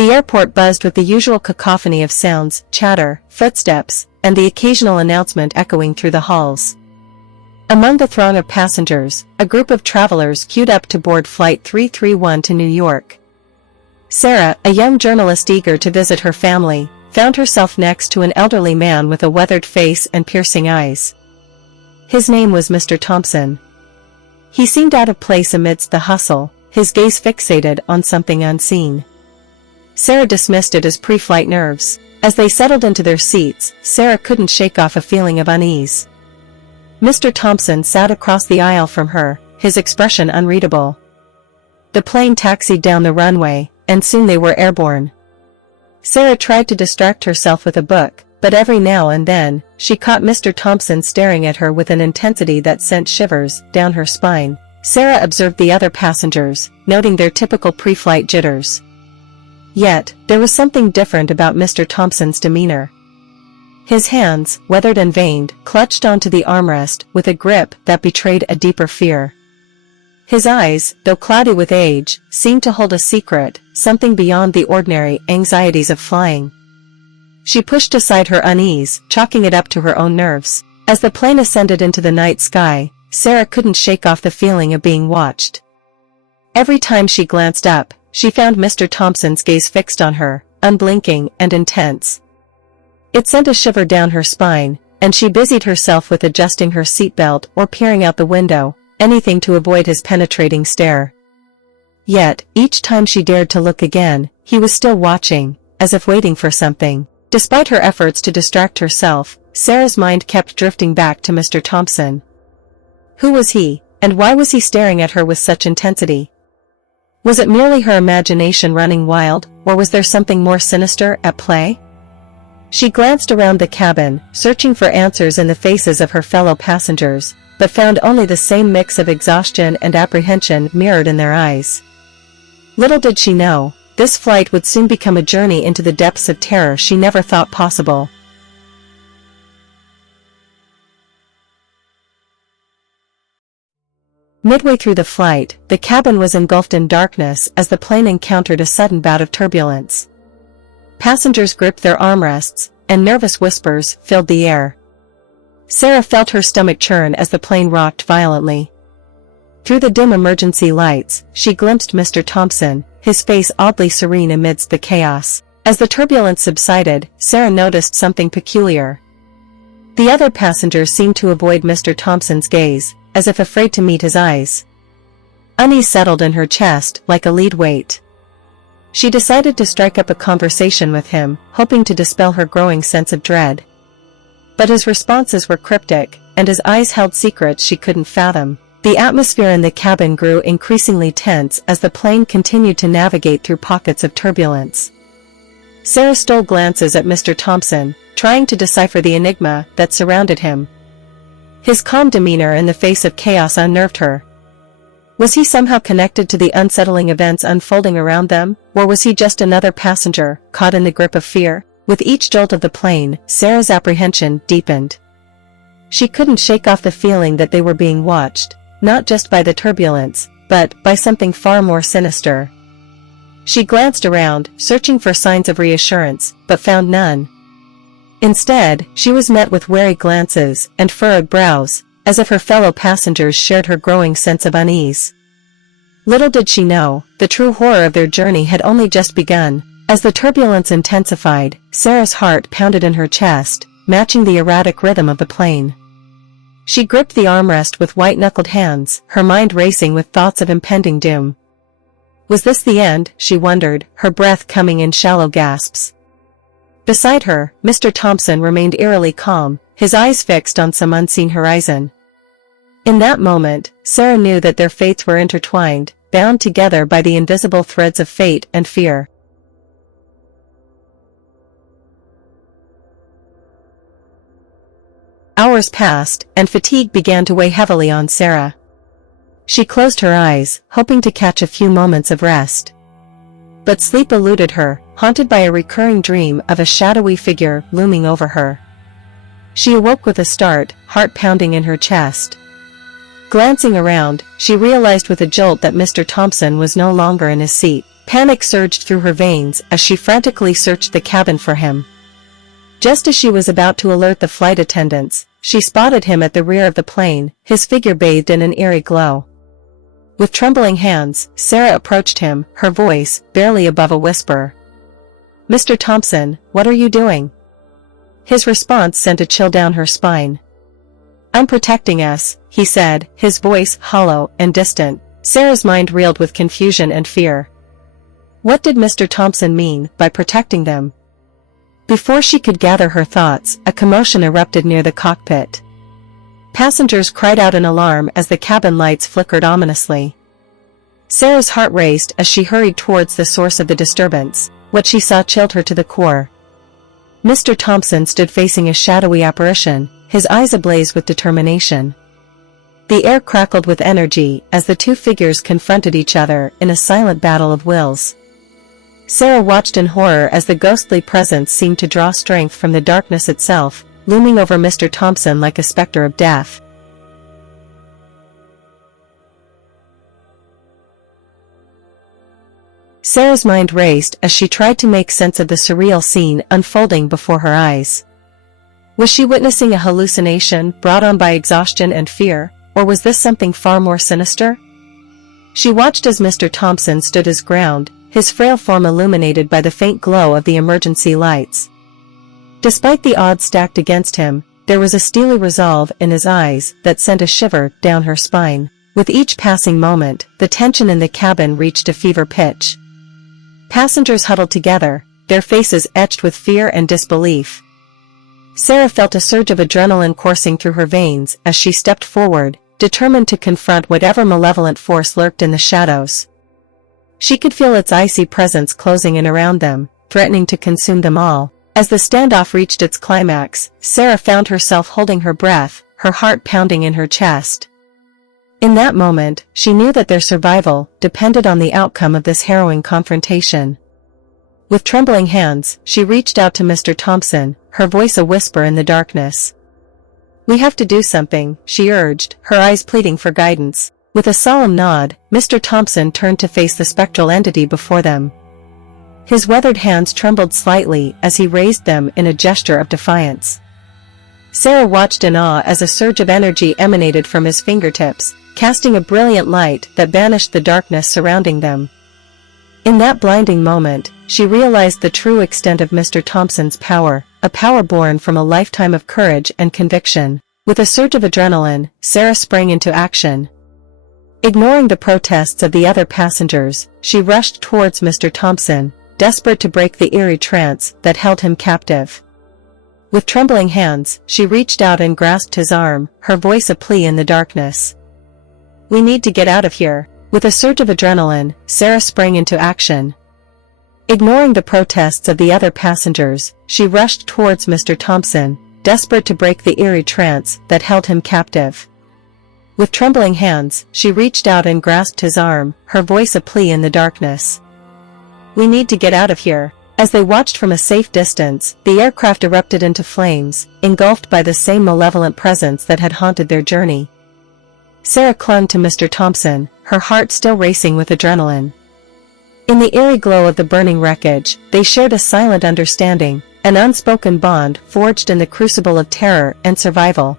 The airport buzzed with the usual cacophony of sounds, chatter, footsteps, and the occasional announcement echoing through the halls. Among the throng of passengers, a group of travelers queued up to board Flight 331 to New York. Sarah, a young journalist eager to visit her family, found herself next to an elderly man with a weathered face and piercing eyes. His name was Mr. Thompson. He seemed out of place amidst the hustle, his gaze fixated on something unseen. Sarah dismissed it as pre-flight nerves. As they settled into their seats, Sarah couldn't shake off a feeling of unease. Mr. Thompson sat across the aisle from her, his expression unreadable. The plane taxied down the runway, and soon they were airborne. Sarah tried to distract herself with a book, but every now and then, she caught Mr. Thompson staring at her with an intensity that sent shivers down her spine. Sarah observed the other passengers, noting their typical pre-flight jitters. Yet, there was something different about Mr. Thompson's demeanor. His hands, weathered and veined, clutched onto the armrest with a grip that betrayed a deeper fear. His eyes, though cloudy with age, seemed to hold a secret, something beyond the ordinary anxieties of flying. She pushed aside her unease, chalking it up to her own nerves. As the plane ascended into the night sky, Sarah couldn't shake off the feeling of being watched. Every time she glanced up, she found Mr. Thompson's gaze fixed on her, unblinking and intense. It sent a shiver down her spine, and she busied herself with adjusting her seatbelt or peering out the window, anything to avoid his penetrating stare. Yet, each time she dared to look again, he was still watching, as if waiting for something. Despite her efforts to distract herself, Sarah's mind kept drifting back to Mr. Thompson. Who was he, and why was he staring at her with such intensity? Was it merely her imagination running wild, or was there something more sinister at play? She glanced around the cabin, searching for answers in the faces of her fellow passengers, but found only the same mix of exhaustion and apprehension mirrored in their eyes. Little did she know, this flight would soon become a journey into the depths of terror she never thought possible. Midway through the flight, the cabin was engulfed in darkness as the plane encountered a sudden bout of turbulence. Passengers gripped their armrests, and nervous whispers filled the air. Sarah felt her stomach churn as the plane rocked violently. Through the dim emergency lights, she glimpsed Mr. Thompson, his face oddly serene amidst the chaos. As the turbulence subsided, Sarah noticed something peculiar. The other passengers seemed to avoid Mr. Thompson's gaze, as if afraid to meet his eyes. Unease settled in her chest like a lead weight. She decided to strike up a conversation with him, hoping to dispel her growing sense of dread. But his responses were cryptic, and his eyes held secrets she couldn't fathom. The atmosphere in the cabin grew increasingly tense as the plane continued to navigate through pockets of turbulence. Sarah stole glances at Mr. Thompson, trying to decipher the enigma that surrounded him. His calm demeanor in the face of chaos unnerved her. Was he somehow connected to the unsettling events unfolding around them, or was he just another passenger, caught in the grip of fear? With each jolt of the plane, Sarah's apprehension deepened. She couldn't shake off the feeling that they were being watched, not just by the turbulence, but by something far more sinister. She glanced around, searching for signs of reassurance, but found none. Instead, she was met with wary glances and furrowed brows, as if her fellow passengers shared her growing sense of unease. Little did she know, the true horror of their journey had only just begun. As the turbulence intensified, Sarah's heart pounded in her chest, matching the erratic rhythm of the plane. She gripped the armrest with white-knuckled hands, her mind racing with thoughts of impending doom. Was this the end, she wondered, her breath coming in shallow gasps. Beside her, Mr. Thompson remained eerily calm, his eyes fixed on some unseen horizon. In that moment, Sarah knew that their fates were intertwined, bound together by the invisible threads of fate and fear. Hours passed, and fatigue began to weigh heavily on Sarah. She closed her eyes, hoping to catch a few moments of rest. But sleep eluded her, haunted by a recurring dream of a shadowy figure looming over her. She awoke with a start, heart pounding in her chest. Glancing around, she realized with a jolt that Mr. Thompson was no longer in his seat. Panic surged through her veins as she frantically searched the cabin for him. Just as she was about to alert the flight attendants, she spotted him at the rear of the plane, his figure bathed in an eerie glow. With trembling hands, Sarah approached him, her voice barely above a whisper. "Mr. Thompson, what are you doing?" His response sent a chill down her spine. "I'm protecting us," he said, his voice hollow and distant. Sarah's mind reeled with confusion and fear. What did Mr. Thompson mean by protecting them? Before she could gather her thoughts, a commotion erupted near the cockpit. Passengers cried out in alarm as the cabin lights flickered ominously. Sarah's heart raced as she hurried towards the source of the disturbance. What she saw chilled her to the core. Mr. Thompson stood facing a shadowy apparition, his eyes ablaze with determination. The air crackled with energy as the two figures confronted each other in a silent battle of wills. Sarah watched in horror as the ghostly presence seemed to draw strength from the darkness itself, looming over Mr. Thompson like a specter of death. Sarah's mind raced as she tried to make sense of the surreal scene unfolding before her eyes. Was she witnessing a hallucination brought on by exhaustion and fear, or was this something far more sinister? She watched as Mr. Thompson stood his ground, his frail form illuminated by the faint glow of the emergency lights. Despite the odds stacked against him, there was a steely resolve in his eyes that sent a shiver down her spine. With each passing moment, the tension in the cabin reached a fever pitch. Passengers huddled together, their faces etched with fear and disbelief. Sarah felt a surge of adrenaline coursing through her veins as she stepped forward, determined to confront whatever malevolent force lurked in the shadows. She could feel its icy presence closing in around them, threatening to consume them all. As the standoff reached its climax, Sarah found herself holding her breath, her heart pounding in her chest. In that moment, she knew that their survival depended on the outcome of this harrowing confrontation. With trembling hands, she reached out to Mr. Thompson, her voice a whisper in the darkness. "We have to do something," she urged, her eyes pleading for guidance. With a solemn nod, Mr. Thompson turned to face the spectral entity before them. His weathered hands trembled slightly as he raised them in a gesture of defiance. Sarah watched in awe as a surge of energy emanated from his fingertips, casting a brilliant light that banished the darkness surrounding them. In that blinding moment, she realized the true extent of Mr. Thompson's power, a power born from a lifetime of courage and conviction. With a surge of adrenaline, Sarah sprang into action. Ignoring the protests of the other passengers, she rushed towards Mr. Thompson, desperate to break the eerie trance that held him captive. With trembling hands, she reached out and grasped his arm, her voice a plea in the darkness. "We need to get out of here." With a surge of adrenaline, Sarah sprang into action. Ignoring the protests of the other passengers, she rushed towards Mr. Thompson, desperate to break the eerie trance that held him captive. With trembling hands, she reached out and grasped his arm, her voice a plea in the darkness. "We need to get out of here." As they watched from a safe distance, the aircraft erupted into flames, engulfed by the same malevolent presence that had haunted their journey. Sarah clung to Mr. Thompson, her heart still racing with adrenaline. In the eerie glow of the burning wreckage, they shared a silent understanding, an unspoken bond forged in the crucible of terror and survival.